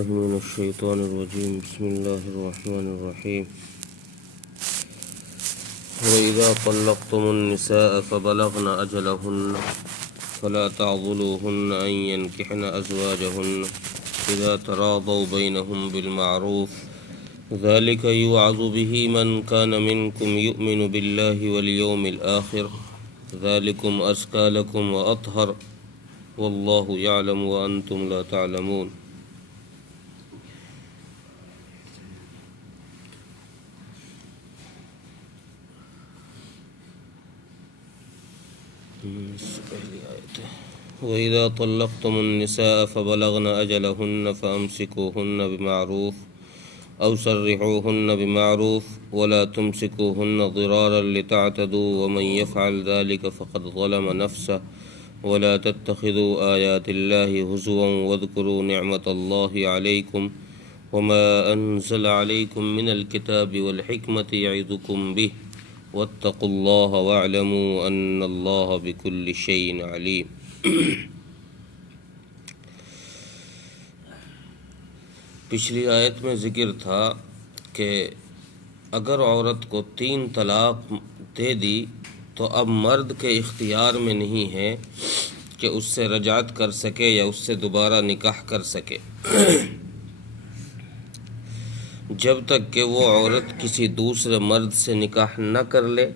بالله من الشيطان الرجيم. بسم الله الرحمن الرحيم. وإذا طلقتم النساء فبلغن أجلهن فلا تعضلوهن أن ينكحن أزواجهن إذا تراضوا بينهم بالمعروف ذلك يوعظ به من كان منكم يؤمن بالله واليوم الآخر ذلكم أزكى لكم وأطهر والله يعلم وأنتم لا تعلمون. وإذا طلقتم النساء فبلغن أجلهن فأمسكوهن بمعروف أو سرحوهن بمعروف ولا تمسكوهن ضرارا لتعتدوا ومن يفعل ذلك فقد ظلم نفسه ولا تتخذوا آيات الله هزوا واذكروا نعمة الله عليكم وما أنزل عليكم من الكتاب والحكمة يعظكم به واتقوا الله واعلموا ان اللہ بكل شيء علیم. پچھلی آیت میں ذکر تھا کہ اگر عورت کو 3 طلاق دے دی تو اب مرد کے اختیار میں نہیں ہے کہ اس سے رجعت کر سکے یا اس سے دوبارہ نکاح کر سکے جب تک کہ وہ عورت کسی دوسرے مرد سے نکاح نہ کر لے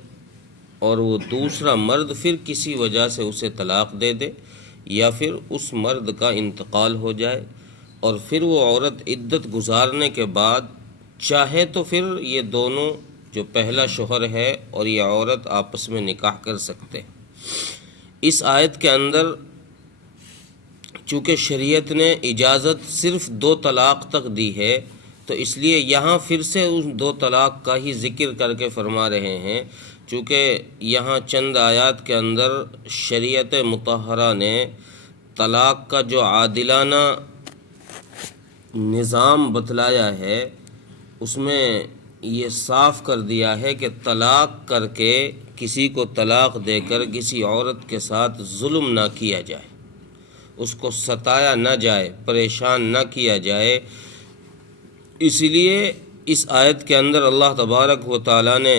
اور وہ دوسرا مرد پھر کسی وجہ سے اسے طلاق دے دے یا پھر اس مرد کا انتقال ہو جائے اور پھر وہ عورت عدت گزارنے کے بعد چاہے تو پھر یہ دونوں جو پہلا شوہر ہے اور یہ عورت آپس میں نکاح کر سکتے. اس آیت کے اندر چونکہ شریعت نے اجازت صرف 2 طلاق تک دی ہے تو اس لیے یہاں پھر سے اس 2 طلاق کا ہی ذکر کر کے فرما رہے ہیں، چونکہ یہاں چند آیات کے اندر شریعت مطہرہ نے طلاق کا جو عادلانہ نظام بتلایا ہے اس میں یہ صاف کر دیا ہے کہ طلاق کر کے کسی کو طلاق دے کر کسی عورت کے ساتھ ظلم نہ کیا جائے، اس کو ستایا نہ جائے، پریشان نہ کیا جائے. اس لیے اس آیت کے اندر اللہ تبارک و تعالیٰ نے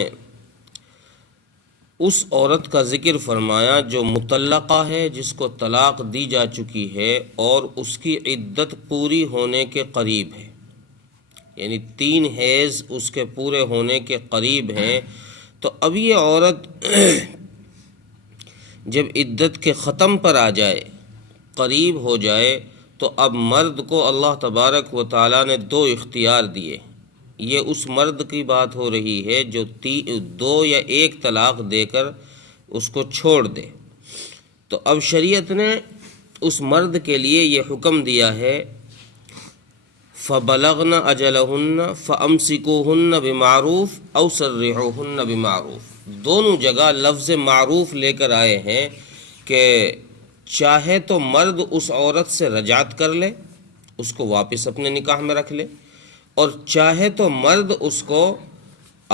اس عورت کا ذکر فرمایا جو مطلقہ ہے، جس کو طلاق دی جا چکی ہے اور اس کی عدت پوری ہونے کے قریب ہے، یعنی 3 حیض اس کے پورے ہونے کے قریب ہیں. تو اب یہ عورت جب عدت کے ختم پر آ جائے، قریب ہو جائے، تو اب مرد کو اللہ تبارک و تعالیٰ نے 2 اختیار دیے. یہ اس مرد کی بات ہو رہی ہے جو 2 یا 1 طلاق دے کر اس کو چھوڑ دے. تو اب شریعت نے اس مرد کے لیے یہ حکم دیا ہے فَبَلَغْنَ أَجَلَهُنَّ فَأَمْسِكُوهُنَّ بِمَعْرُوفٍ أَوْ سَرِّحُوهُنَّ بِمَعْرُوفٍ. دونوں جگہ لفظ معروف لے کر آئے ہیں کہ چاہے تو مرد اس عورت سے رجعت کر لے، اس کو واپس اپنے نکاح میں رکھ لے، اور چاہے تو مرد اس کو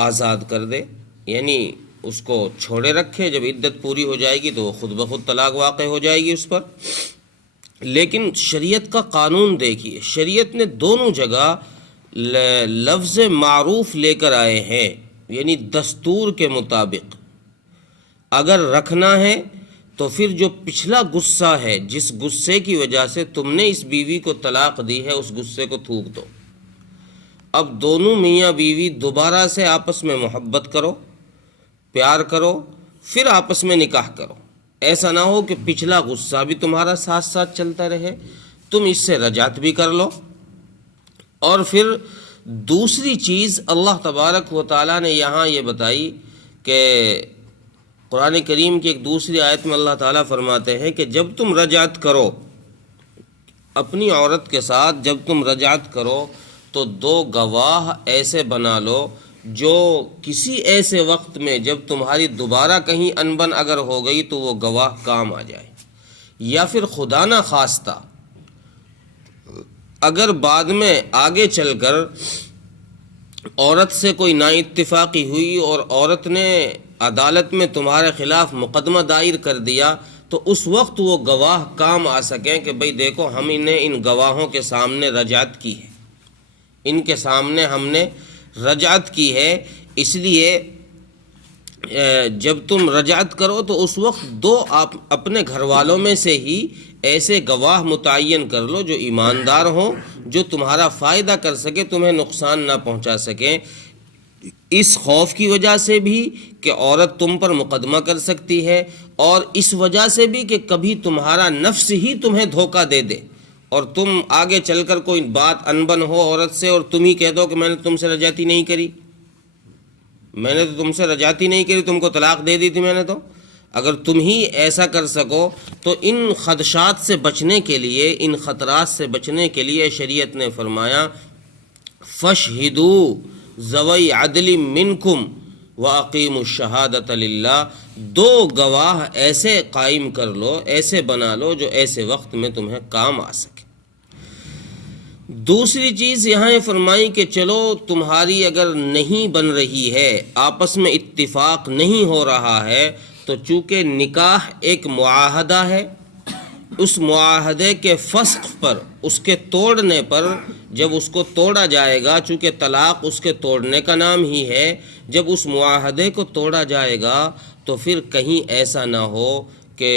آزاد کر دے، یعنی اس کو چھوڑے رکھے. جب عدت پوری ہو جائے گی تو وہ خود بخود طلاق واقع ہو جائے گی اس پر. لیکن شریعت کا قانون دیکھیے، شریعت نے دونوں جگہ لفظ معروف لے کر آئے ہیں، یعنی دستور کے مطابق. اگر رکھنا ہے تو پھر جو پچھلا غصہ ہے، جس غصے کی وجہ سے تم نے اس بیوی کو طلاق دی ہے، اس غصے کو تھوک دو. اب دونوں میاں بیوی دوبارہ سے آپس میں محبت کرو، پیار کرو، پھر آپس میں نکاح کرو. ایسا نہ ہو کہ پچھلا غصہ بھی تمہارا ساتھ ساتھ چلتا رہے، تم اس سے رجعت بھی کر لو. اور پھر دوسری چیز اللہ تبارک و تعالیٰ نے یہاں یہ بتائی کہ قرآن کریم کی ایک دوسری آیت میں اللہ تعالیٰ فرماتے ہیں کہ جب تم رجعت کرو اپنی عورت کے ساتھ، جب تم رجعت کرو تو 2 گواہ ایسے بنا لو جو کسی ایسے وقت میں جب تمہاری دوبارہ کہیں انبن اگر ہو گئی تو وہ گواہ کام آ جائے. یا پھر خدا نہ خواستہ اگر بعد میں آگے چل کر عورت سے کوئی نااتفاقی ہوئی اور عورت نے عدالت میں تمہارے خلاف مقدمہ دائر کر دیا تو اس وقت وہ گواہ کام آ سکیں کہ بھئی دیکھو ہم نے ان گواہوں کے سامنے رجعت کی ہے، ان کے سامنے ہم نے رجعت کی ہے۔ اس لیے جب تم رجعت کرو تو اس وقت دو آپ اپنے گھر والوں میں سے ہی ایسے گواہ متعین کر لو جو ایماندار ہوں، جو تمہارا فائدہ کر سکے، تمہیں نقصان نہ پہنچا سکیں، اس خوف کی وجہ سے بھی کہ عورت تم پر مقدمہ کر سکتی ہے، اور اس وجہ سے بھی کہ کبھی تمہارا نفس ہی تمہیں دھوکہ دے دے اور تم آگے چل کر کوئی بات انبن ہو عورت سے اور تم ہی کہہ دو کہ میں نے تم سے رجعتی نہیں کری، میں نے تو تم سے رجعتی نہیں کری، تم کو طلاق دے دی تھی میں نے تو۔ اگر تم ہی ایسا کر سکو تو ان خدشات سے بچنے کے لیے، ان خطرات سے بچنے کے لیے شریعت نے فرمایا فَاشْهِدُوا ذَوَيْ عَدْلٍ مِّنْكُمْ وَأَقِيمُوا الشَّهَادَةَ لِلَّهِ، دو گواہ ایسے قائم کر لو، ایسے بنا لو جو ایسے وقت میں تمہیں کام آ سکے۔ دوسری چیز یہاں یہ فرمائی کہ چلو تمہاری اگر نہیں بن رہی ہے، آپس میں اتفاق نہیں ہو رہا ہے، تو چونکہ نکاح ایک معاہدہ ہے، اس معاہدے کے فسخ پر، اس کے توڑنے پر، جب اس کو توڑا جائے گا، چونکہ طلاق اس کے توڑنے کا نام ہی ہے، جب اس معاہدے کو توڑا جائے گا تو پھر کہیں ایسا نہ ہو کہ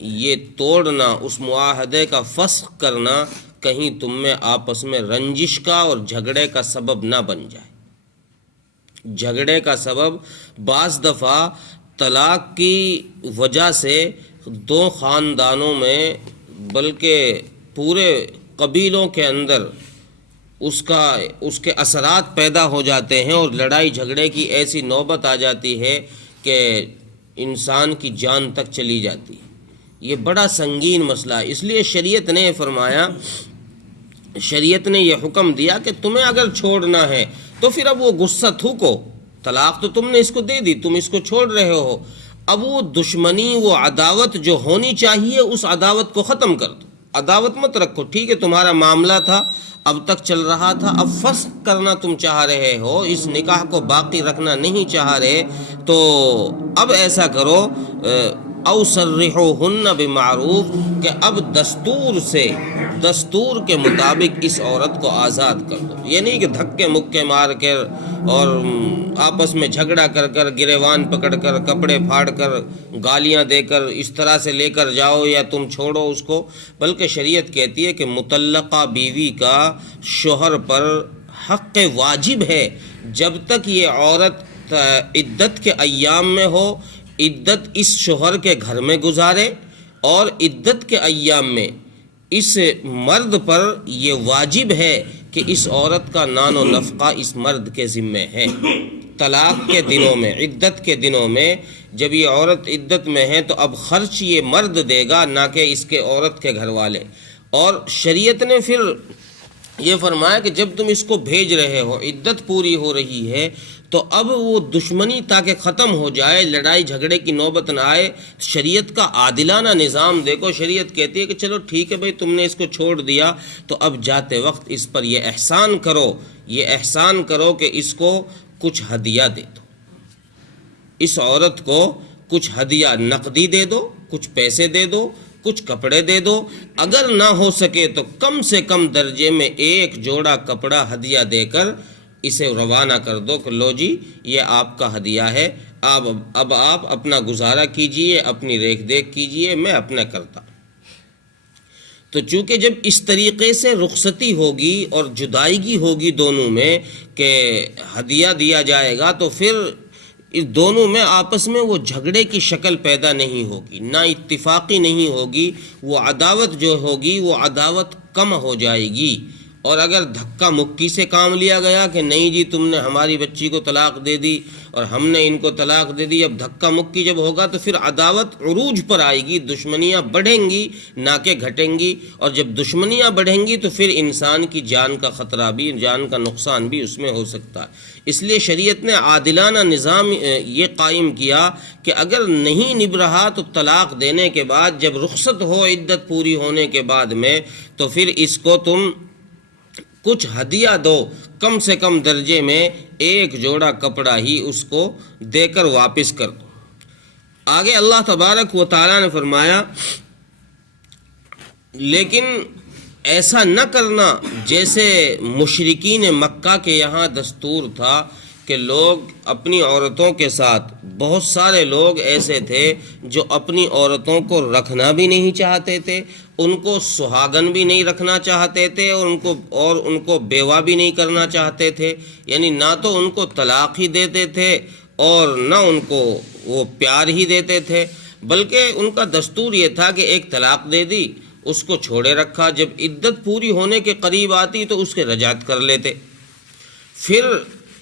یہ توڑنا، اس معاہدے کا فسخ کرنا کہیں تم میں آپس میں رنجش کا اور جھگڑے کا سبب نہ بن جائے۔ جھگڑے کا سبب بعض دفعہ طلاق کی وجہ سے دو خاندانوں میں بلکہ پورے قبیلوں کے اندر اس کے اثرات پیدا ہو جاتے ہیں اور لڑائی جھگڑے کی ایسی نوبت آ جاتی ہے کہ انسان کی جان تک چلی جاتی ہے۔ یہ بڑا سنگین مسئلہ ہے، اس لیے شریعت نے فرمایا، شریعت نے یہ حکم دیا کہ تمہیں اگر چھوڑنا ہے تو پھر اب وہ غصہ تھوکو، طلاق تو تم نے اس کو دے دی، تم اس کو چھوڑ رہے ہو، اب وہ دشمنی، وہ عداوت جو ہونی چاہیے اس عداوت کو ختم کر دو، عداوت مت رکھو۔ ٹھیک ہے تمہارا معاملہ تھا، اب تک چل رہا تھا، اب فسخ کرنا تم چاہ رہے ہو، اس نکاح کو باقی رکھنا نہیں چاہ رہے، تو اب ایسا کرو او سرحوہن بمعروف، کہ اب دستور کے مطابق اس عورت کو آزاد کر دو۔ یہ نہیں کہ دھکے مکے مار کر اور آپس میں جھگڑا کر کر، گریوان پکڑ کر، کپڑے پھاڑ کر، گالیاں دے کر اس طرح سے لے کر جاؤ یا تم چھوڑو اس کو، بلکہ شریعت کہتی ہے کہ مطلقہ بیوی کا شوہر پر حق واجب ہے جب تک یہ عورت عدت کے ایام میں ہو، عدت اس شوہر کے گھر میں گزارے، اور عدت کے ایام میں اس مرد پر یہ واجب ہے کہ اس عورت کا نان و نفقہ اس مرد کے ذمے ہے۔ طلاق کے دنوں میں، عدت کے دنوں میں جب یہ عورت عدت میں ہے تو اب خرچ یہ مرد دے گا، نہ کہ اس کے عورت کے گھر والے۔ اور شریعت نے پھر یہ فرمایا کہ جب تم اس کو بھیج رہے ہو، عدت پوری ہو رہی ہے، تو اب وہ دشمنی تاکہ ختم ہو جائے، لڑائی جھگڑے کی نوبت نہ آئے، شریعت کا عادلانہ نظام دیکھو۔ شریعت کہتی ہے کہ چلو ٹھیک ہے بھائی تم نے اس کو چھوڑ دیا، تو اب جاتے وقت اس پر یہ احسان کرو، یہ احسان کرو کہ اس کو کچھ ہدیہ دے دو، اس عورت کو کچھ ہدیہ نقدی دے دو، کچھ پیسے دے دو، کچھ کپڑے دے دو، اگر نہ ہو سکے تو کم سے کم درجے میں ایک جوڑا کپڑا ہدیہ دے کر اسے روانہ کر دو کہ لو جی یہ آپ کا ہدیہ ہے، اب آپ اپنا گزارا کیجئے، اپنی ریکھ دیکھ کیجئے، میں اپنا کرتا۔ تو چونکہ جب اس طریقے سے رخصتی ہوگی اور جدائیگی ہوگی دونوں میں کہ ہدیہ دیا جائے گا، تو پھر اس دونوں میں آپس میں وہ جھگڑے کی شکل پیدا نہیں ہوگی، نہ اتفاقی نہیں ہوگی، وہ عداوت جو ہوگی وہ عداوت کم ہو جائے گی۔ اور اگر دھکا مکی سے کام لیا گیا کہ نہیں جی تم نے ہماری بچی کو طلاق دے دی اور ہم نے ان کو طلاق دے دی، اب دھکا مکی جب ہوگا تو پھر عداوت عروج پر آئے گی، دشمنیاں بڑھیں گی نہ کہ گھٹیں گی، اور جب دشمنیاں بڑھیں گی تو پھر انسان کی جان کا خطرہ بھی، جان کا نقصان بھی اس میں ہو سکتا ہے۔ اس لیے شریعت نے عادلانہ نظام یہ قائم کیا کہ اگر نہیں نبھ رہا تو طلاق دینے کے بعد جب رخصت ہو عدت پوری ہونے کے بعد میں، تو پھر اس کو تم کچھ ہدیہ دو، کم سے کم درجے میں ایک جوڑا کپڑا ہی اس کو دے کر واپس کر دو۔ آگے اللہ تبارک و تعالیٰ نے فرمایا لیکن ایسا نہ کرنا جیسے مشرکین مکہ کے یہاں دستور تھا کہ لوگ اپنی عورتوں کے ساتھ، بہت سارے لوگ ایسے تھے جو اپنی عورتوں کو رکھنا بھی نہیں چاہتے تھے، ان کو سہاگن بھی نہیں رکھنا چاہتے تھے، اور ان کو بیوہ بھی نہیں کرنا چاہتے تھے، یعنی نہ تو ان کو طلاق ہی دیتے تھے اور نہ ان کو وہ پیار ہی دیتے تھے، بلکہ ان کا دستور یہ تھا کہ ایک طلاق دے دی، اس کو چھوڑے رکھا، جب عدت پوری ہونے کے قریب آتی تو اس کے رجعت کر لیتے، پھر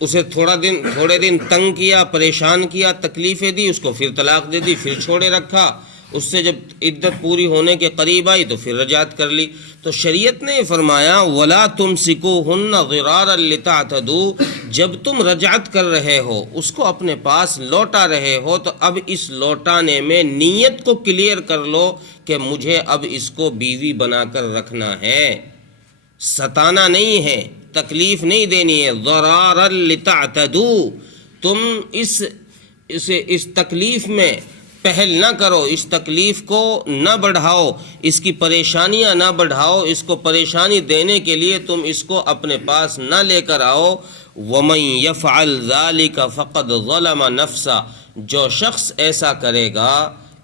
اسے تھوڑے دن تنگ کیا، پریشان کیا، تکلیفیں دی، اس کو پھر طلاق دے دی، پھر چھوڑے رکھا، اس سے جب عدت پوری ہونے کے قریب آئی تو پھر رجعت کر لی۔ تو شریعت نے فرمایا وَلَا تُمْسِكُوهُنَّ ضِرَارًا لِتَعْتَدُوا، جب تم رجعت کر رہے ہو، اس کو اپنے پاس لوٹا رہے ہو، تو اب اس لوٹانے میں نیت کو کلیئر کر لو کہ مجھے اب اس کو بیوی بنا کر رکھنا ہے، ستانا نہیں ہے، تکلیف نہیں دینی ہے۔ ضرارا لتعتدوا، تم اس تکلیف میں پہل نہ کرو، اس تکلیف کو نہ بڑھاؤ، اس کی پریشانیاں نہ بڑھاؤ، اس کو پریشانی دینے کے لیے تم اس کو اپنے پاس نہ لے کر آؤ۔ وَمَن يَفْعَلْ ذَلِكَ فَقَدْ ظَلَمَ نَفْسَهُ، جو شخص ایسا کرے گا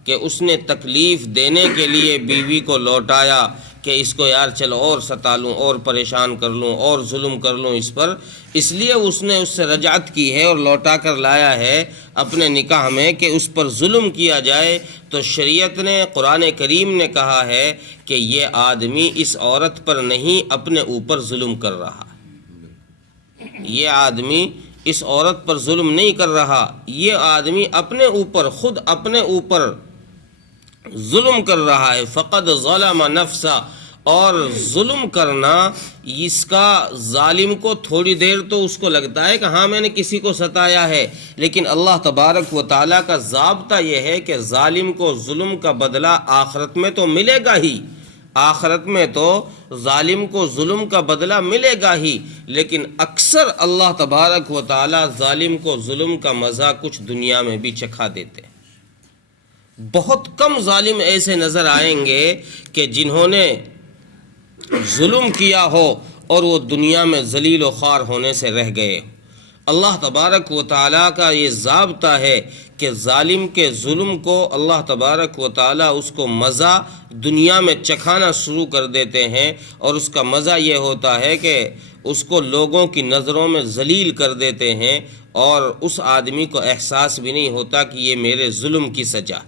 کہ اس نے تکلیف دینے کے لیے بیوی کو لوٹایا کہ اس کو یار چلو اور ستا لوں اور پریشان کر لوں اور ظلم کر لوں اس پر، اس لیے اس نے اس سے رجعت کی ہے اور لوٹا کر لایا ہے اپنے نکاح میں کہ اس پر ظلم کیا جائے، تو شریعت نے، قرآن کریم نے کہا ہے کہ یہ آدمی اس عورت پر نہیں اپنے اوپر ظلم کر رہا، یہ آدمی اس عورت پر ظلم نہیں کر رہا، یہ آدمی اپنے اوپر، خود اپنے اوپر ظلم کر رہا ہے۔ فقد ظلم نفسہ، اور ظلم کرنا، اس کا ظالم کو تھوڑی دیر تو اس کو لگتا ہے کہ ہاں میں نے کسی کو ستایا ہے، لیکن اللہ تبارک و تعالیٰ کا ضابطہ یہ ہے کہ ظالم کو ظلم کا بدلہ آخرت میں تو ملے گا ہی، آخرت میں تو ظالم کو ظلم کا بدلہ ملے گا ہی، لیکن اکثر اللہ تبارک و تعالیٰ ظالم کو ظلم کا مزہ کچھ دنیا میں بھی چکھا دیتے ہیں۔ بہت کم ظالم ایسے نظر آئیں گے کہ جنہوں نے ظلم کیا ہو اور وہ دنیا میں ذلیل و خوار ہونے سے رہ گئے۔ اللہ تبارک و تعالیٰ کا یہ ضابطہ ہے کہ ظالم کے ظلم کو اللہ تبارک و تعالیٰ اس کو مزہ دنیا میں چکھانا شروع کر دیتے ہیں، اور اس کا مزہ یہ ہوتا ہے کہ اس کو لوگوں کی نظروں میں ذلیل کر دیتے ہیں، اور اس آدمی کو احساس بھی نہیں ہوتا کہ یہ میرے ظلم کی سزا،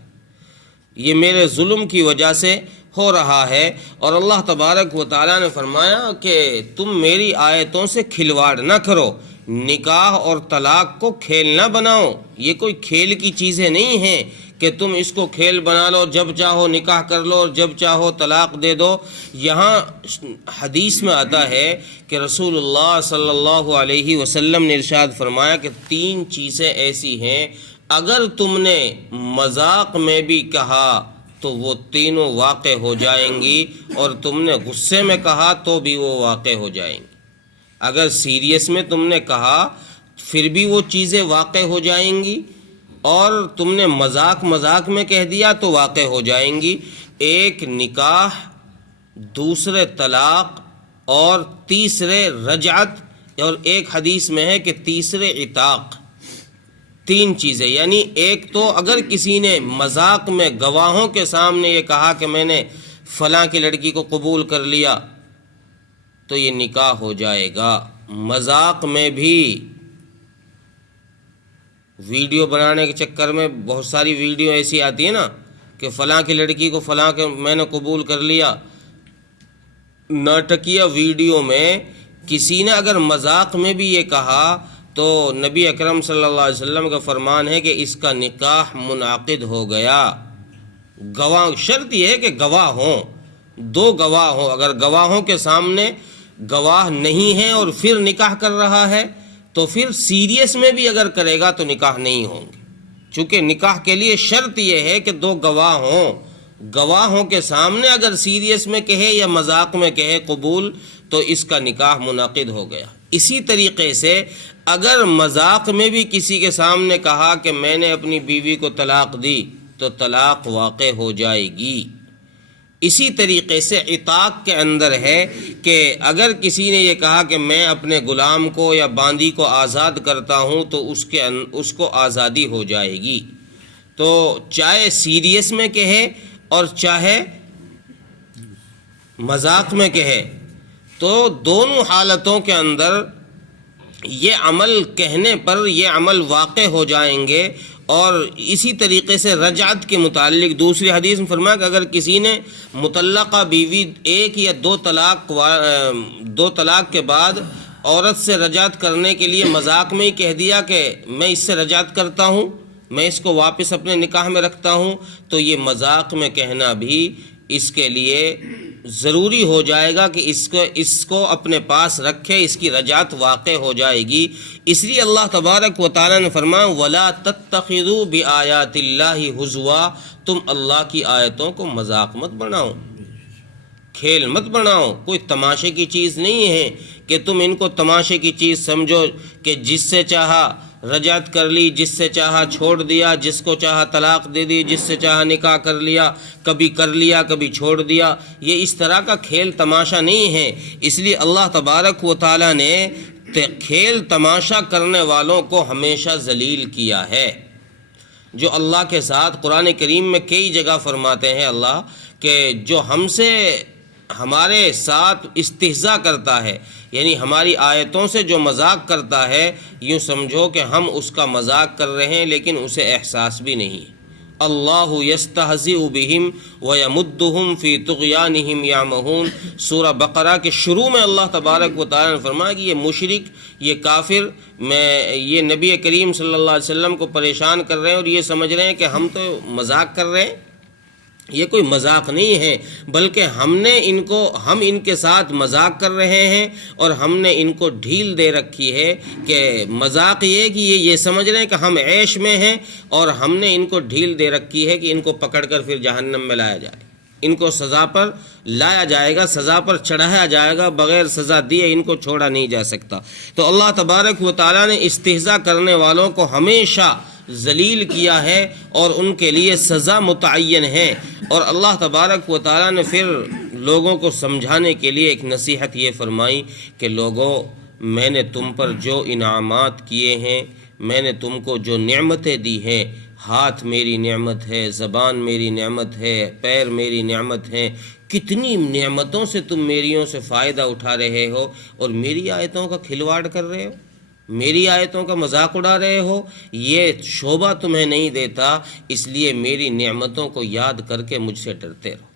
یہ میرے ظلم کی وجہ سے ہو رہا ہے۔ اور اللہ تبارک و تعالیٰ نے فرمایا کہ تم میری آیتوں سے کھلواڑ نہ کرو، نکاح اور طلاق کو کھیل نہ بناؤ، یہ کوئی کھیل کی چیزیں نہیں ہیں کہ تم اس کو کھیل بنا لو، جب چاہو نکاح کر لو اور جب چاہو طلاق دے دو۔ یہاں حدیث میں آتا ہے کہ رسول اللہ صلی اللہ علیہ وسلم نے ارشاد فرمایا کہ 3 چیزیں ایسی ہیں اگر تم نے مذاق میں بھی کہا تو وہ تینوں واقع ہو جائیں گی، اور تم نے غصے میں کہا تو بھی وہ واقع ہو جائیں گی۔ اگر سیریس میں تم نے کہا پھر بھی وہ چیزیں واقع ہو جائیں گی، اور تم نے مذاق میں کہہ دیا تو واقع ہو جائیں گی۔ ایک نکاح، دوسرے طلاق، اور تیسرے رجعت، اور ایک حدیث میں ہے کہ تیسرے عتاق۔ 3 چیزیں، یعنی ایک تو اگر کسی نے مذاق میں گواہوں کے سامنے یہ کہا کہ میں نے فلاں کی لڑکی کو قبول کر لیا تو یہ نکاح ہو جائے گا۔ مذاق میں بھی، ویڈیو بنانے کے چکر میں بہت ساری ویڈیو ایسی آتی ہے نا کہ فلاں کی لڑکی کو فلاں کے میں نے قبول کر لیا، ناٹکیہ ویڈیو میں کسی نے اگر مذاق میں بھی یہ کہا تو نبی اکرم صلی اللہ علیہ وسلم کا فرمان ہے کہ اس کا نکاح منعقد ہو گیا۔ گواہ، شرط یہ ہے کہ گواہ ہوں، 2 گواہ ہوں۔ اگر گواہوں کے سامنے گواہ نہیں ہے اور پھر نکاح کر رہا ہے تو پھر سیریس میں بھی اگر کرے گا تو نکاح نہیں ہوں گے، چونکہ نکاح کے لیے شرط یہ ہے کہ 2 گواہ ہوں۔ گواہوں کے سامنے اگر سیریس میں کہے یا مذاق میں کہے قبول تو اس کا نکاح منعقد ہو گیا۔ اسی طریقے سے اگر مذاق میں بھی کسی کے سامنے کہا کہ میں نے اپنی بیوی کو طلاق دی تو طلاق واقع ہو جائے گی۔ اسی طریقے سے عتاق کے اندر ہے کہ اگر کسی نے یہ کہا کہ میں اپنے غلام کو یا باندی کو آزاد کرتا ہوں تو اس کو آزادی ہو جائے گی۔ تو چاہے سیریس میں کہے اور چاہے مذاق میں کہے، تو دونوں حالتوں کے اندر یہ عمل کہنے پر یہ عمل واقع ہو جائیں گے۔ اور اسی طریقے سے رجعت کے متعلق دوسری حدیث میں فرمایا کہ اگر کسی نے مطلقہ بیوی ایک یا دو طلاق کے بعد عورت سے رجعت کرنے کے لیے مذاق میں ہی کہہ دیا کہ میں اس سے رجعت کرتا ہوں، میں اس کو واپس اپنے نکاح میں رکھتا ہوں، تو یہ مذاق میں کہنا بھی اس کے لیے ضروری ہو جائے گا کہ اس کو اپنے پاس رکھے، اس کی رجعت واقع ہو جائے گی۔ اس لیے اللہ تبارک و تعالیٰ نے فرمایا وَلَا تَتَّخِذُوا بِآيَاتِ اللَّهِ هُزُوًا، تم اللہ کی آیتوں کو مذاق مت بناؤ، کھیل مت بناؤ، کوئی تماشے کی چیز نہیں ہے کہ تم ان کو تماشے کی چیز سمجھو کہ جس سے چاہا رجعت کر لی، جس سے چاہا چھوڑ دیا، جس کو چاہا طلاق دے دی، جس سے چاہا نکاح کر لیا، کبھی چھوڑ دیا۔ یہ اس طرح کا کھیل تماشا نہیں ہے۔ اس لیے اللہ تبارک و تعالیٰ نے کھیل تماشا کرنے والوں کو ہمیشہ ذلیل کیا ہے۔ جو اللہ کے ساتھ قرآن کریم میں کئی جگہ فرماتے ہیں اللہ کہ جو ہمارے ساتھ استہزاء کرتا ہے، یعنی ہماری آیتوں سے جو مذاق کرتا ہے، یوں سمجھو کہ ہم اس کا مذاق کر رہے ہیں لیکن اسے احساس بھی نہیں۔ اللہ یستہزئ بہم ویمدہم فی طغیانہم یعمہون، سورہ بقرہ کے شروع میں اللہ تبارک و تعالیٰ نے فرمایا کہ یہ مشرک، یہ کافر یہ نبی کریم صلی اللہ علیہ وسلم کو پریشان کر رہے ہیں اور یہ سمجھ رہے ہیں کہ ہم تو مذاق کر رہے ہیں۔ یہ کوئی مذاق نہیں ہے، بلکہ ہم ان کے ساتھ مذاق کر رہے ہیں اور ہم نے ان کو ڈھیل دے رکھی ہے کہ مذاق یہ کہ یہ سمجھ رہے ہیں کہ ہم عیش میں ہیں، اور ہم نے ان کو ڈھیل دے رکھی ہے کہ ان کو پکڑ کر پھر جہنم میں لایا جائے، ان کو سزا پر لایا جائے گا، سزا پر چڑھایا جائے گا، بغیر سزا دیے ان کو چھوڑا نہیں جا سکتا۔ تو اللہ تبارک و تعالیٰ نے استہزاء کرنے والوں کو ہمیشہ ذلیل کیا ہے اور ان کے لیے سزا متعین ہے۔ اور اللہ تبارک و تعالیٰ نے پھر لوگوں کو سمجھانے کے لیے ایک نصیحت یہ فرمائی کہ لوگوں، میں نے تم پر جو انعامات کیے ہیں، میں نے تم کو جو نعمتیں دی ہیں، ہاتھ میری نعمت ہے، زبان میری نعمت ہے، پیر میری نعمت ہے، کتنی نعمتوں سے تم میریوں سے فائدہ اٹھا رہے ہو اور میری آیتوں کا کھلواڑ کر رہے ہو، میری آیتوں کا مذاق اڑا رہے ہو، یہ شعبہ تمہیں نہیں دیتا۔ اس لیے میری نعمتوں کو یاد کر کے مجھ سے ڈرتے رہو۔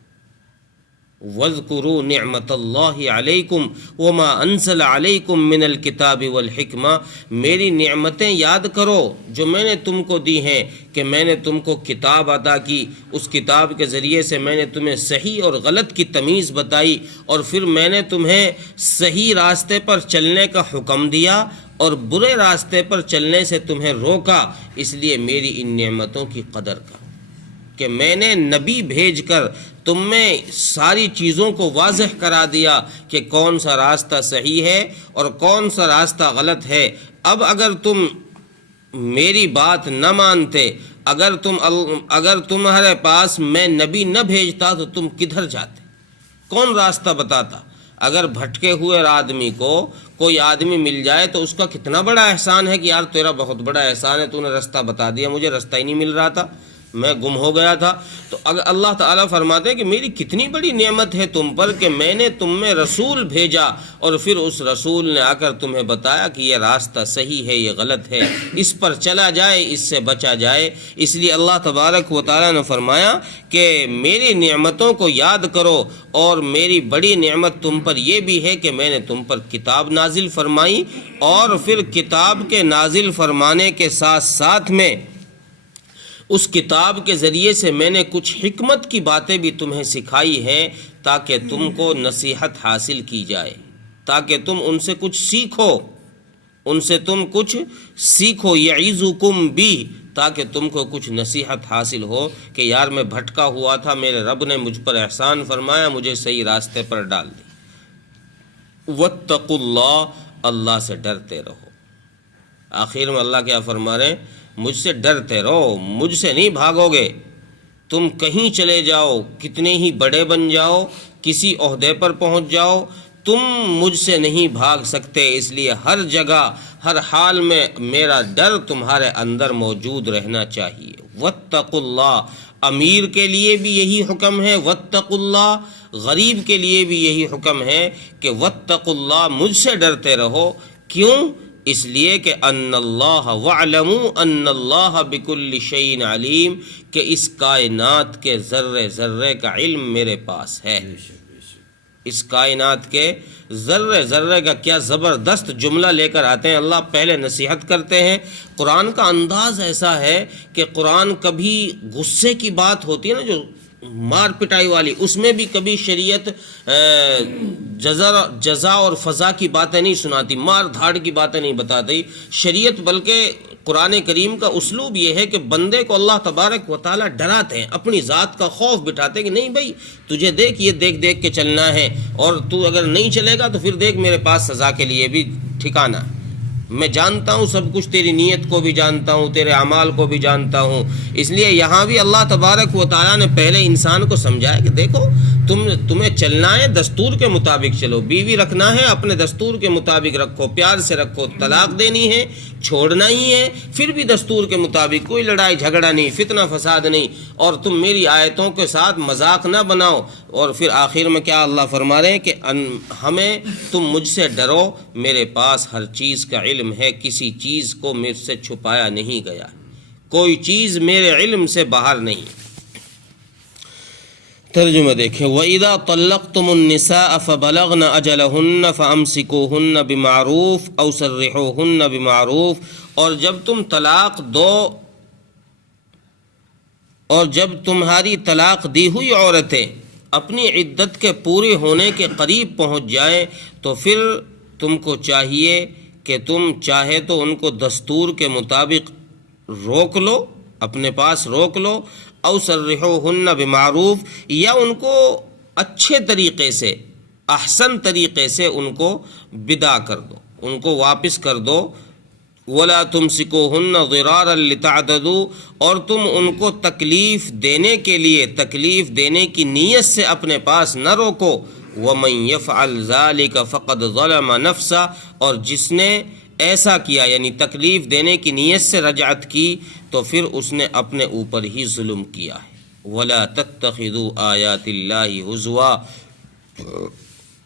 وَاذْكُرُوا نِعْمَةَ اللَّهِ عَلَيْكُمْ وَمَا أَنزَلَ عَلَيْكُمْ مِنَ الْكِتَابِ وَالْحِكْمَةِ، میری نعمتیں یاد کرو جو میں نے تم کو دی ہیں، کہ میں نے تم کو کتاب عطا کی، اس کتاب کے ذریعے سے میں نے تمہیں صحیح اور غلط کی تمیز بتائی، اور پھر میں نے تمہیں صحیح راستے پر چلنے کا حکم دیا اور برے راستے پر چلنے سے تمہیں روکا۔ اس لیے میری ان نعمتوں کی قدر کرو کہ میں نے نبی بھیج کر تم میں ساری چیزوں کو واضح کرا دیا کہ کون سا راستہ صحیح ہے اور کون سا راستہ غلط ہے۔ اب اگر تم میری بات نہ مانتے، اگر تمہارے پاس میں نبی نہ بھیجتا تو تم کدھر جاتے، کون راستہ بتاتا؟ اگر بھٹکے ہوئے آدمی کو کوئی آدمی مل جائے تو اس کا کتنا بڑا احسان ہے کہ یار تیرا بہت بڑا احسان ہے، تو نے رستہ بتا دیا، مجھے رستہ ہی نہیں مل رہا تھا، میں گم ہو گیا تھا۔ تو اگر اللہ تعالیٰ فرماتے ہیں کہ میری کتنی بڑی نعمت ہے تم پر کہ میں نے تم میں رسول بھیجا، اور پھر اس رسول نے آ کر تمہیں بتایا کہ یہ راستہ صحیح ہے، یہ غلط ہے، اس پر چلا جائے، اس سے بچا جائے۔ اس لیے اللہ تبارک و تعالیٰ نے فرمایا کہ میری نعمتوں کو یاد کرو، اور میری بڑی نعمت تم پر یہ بھی ہے کہ میں نے تم پر کتاب نازل فرمائی، اور پھر کتاب کے نازل فرمانے کے ساتھ ساتھ میں اس کتاب کے ذریعے سے میں نے کچھ حکمت کی باتیں بھی تمہیں سکھائی ہیں تاکہ تم کو نصیحت حاصل کی جائے، تاکہ تم ان سے کچھ سیکھو، یعظکم بی، تاکہ تم کو کچھ نصیحت حاصل ہو کہ یار میں بھٹکا ہوا تھا، میرے رب نے مجھ پر احسان فرمایا، مجھے صحیح راستے پر ڈال دی۔ واتقوا اللہ، اللہ سے ڈرتے رہو۔ آخر میں اللہ کیا فرما رہے ہیں؟ مجھ سے ڈرتے رہو، مجھ سے نہیں بھاگو گے، تم کہیں چلے جاؤ، کتنے ہی بڑے بن جاؤ، کسی عہدے پر پہنچ جاؤ، تم مجھ سے نہیں بھاگ سکتے، اس لیے ہر جگہ ہر حال میں میرا ڈر تمہارے اندر موجود رہنا چاہیے۔ واتقوا اللہ، امیر کے لیے بھی یہی حکم ہے، واتقوا اللہ، غریب کے لیے بھی یہی حکم ہے کہ واتقوا اللہ، مجھ سے ڈرتے رہو۔ کیوں؟ اس لیے کہ ان اللہ وَاعْلَمُوا ان اللہ بکل شیء علیم، کہ اس کائنات کے ذرے ذرے کا علم میرے پاس ہے۔ اس کائنات کے ذرے ذرے کا کیا زبردست جملہ لے کر آتے ہیں اللہ۔ پہلے نصیحت کرتے ہیں۔ قرآن کا انداز ایسا ہے کہ قرآن کبھی غصے کی بات ہوتی ہے نا، جو مار پٹائی والی، اس میں بھی کبھی شریعت جزا اور فضا کی باتیں نہیں سناتی، مار دھاڑ کی باتیں نہیں بتاتی شریعت، بلکہ قرآن کریم کا اسلوب یہ ہے کہ بندے کو اللہ تبارک و تعالیٰ ڈراتے ہیں، اپنی ذات کا خوف بٹھاتے ہیں کہ نہیں بھائی تجھے دیکھ، یہ دیکھ دیکھ کے چلنا ہے، اور تو اگر نہیں چلے گا تو پھر دیکھ میرے پاس سزا کے لیے بھی ٹھکانہ ہے۔ میں جانتا ہوں سب کچھ، تیری نیت کو بھی جانتا ہوں، تیرے اعمال کو بھی جانتا ہوں۔ اس لیے یہاں بھی اللہ تبارک و تعالیٰ نے پہلے انسان کو سمجھایا کہ دیکھو تمہیں چلنا ہے دستور کے مطابق چلو، بیوی رکھنا ہے اپنے دستور کے مطابق رکھو، پیار سے رکھو، طلاق دینی ہے چھوڑنا ہی ہے پھر بھی دستور کے مطابق، کوئی لڑائی جھگڑا نہیں، فتنہ فساد نہیں، اور تم میری آیتوں کے ساتھ مذاق نہ بناؤ۔ اور پھر آخر میں کیا اللہ فرما رہے ہیں کہ ہمیں تم مجھ سے ڈرو، میرے پاس ہر چیز کا علم ہے، کسی چیز کو مجھ سے چھپایا نہیں گیا، کوئی چیز میرے علم سے باہر نہیں۔ ترجمہ دیکھیں، وَإِذَا طَلَّقْتُمُ النِّسَاءَ فَبَلَغْنَ أَجَلَهُنَّ فَأَمْسِكُوهُنَّ بِمَعْرُوفٍ أَوْ سَرِّحُوهُنَّ بِمَعْرُوفٍ، اور جب تم طلاق دو، اور جب تمہاری طلاق دی ہوئی عورتیں اپنی عدت کے پورے ہونے کے قریب پہنچ جائیں تو پھر تم کو چاہیے کہ تم چاہے تو ان کو دستور کے مطابق روک لو، اپنے پاس روک لو، او سرحوہن بمعروف، یا ان کو اچھے طریقے سے، احسن طریقے سے ان کو بدا کر دو، ان کو واپس کر دو۔ ولا تمسکوہن ضرارا لتعتدوا، اور تم ان کو تکلیف دینے کے لیے، تکلیف دینے کی نیت سے اپنے پاس نہ روکو۔ ومن یفعل ذلک فقد ظلم نفسہ، اور جس نے ایسا کیا یعنی تکلیف دینے کی نیت سے رجعت کی تو پھر اس نے اپنے اوپر ہی ظلم کیا ہے۔ ولا تتخذوا آیات اللہ ہزوا،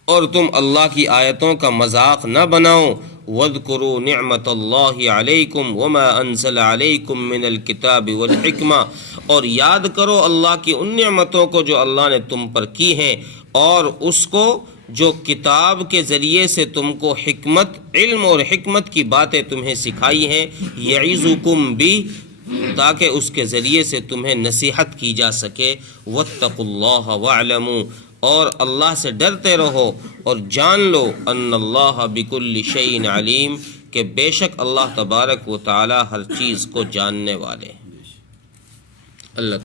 اور تم اللہ کی آیتوں کا مذاق نہ بناؤ۔ وَاذْكُرُوا نِعْمَةَ اللَّهِ عَلَيْكُمْ وَمَا أَنزَلَ عَلَيْكُمْ مِنَ الْكِتَابِ وَالْحِكْمَةِ، اور یاد کرو اللہ کی ان نعمتوں کو جو اللہ نے تم پر کی ہیں، اور اس کو جو کتاب کے ذریعے سے تم کو حکمت، علم اور حکمت کی باتیں تمہیں سکھائی ہیں، یعظکم بہ، تاکہ اس کے ذریعے سے تمہیں نصیحت کی جا سکے۔ واتقوا اللہ واعلموا، اور اللہ سے ڈرتے رہو اور جان لو ان اللہ بکل شیء علیم، کہ بے شک اللہ تبارک و تعالی ہر چیز کو جاننے والے ہیں۔ اللہ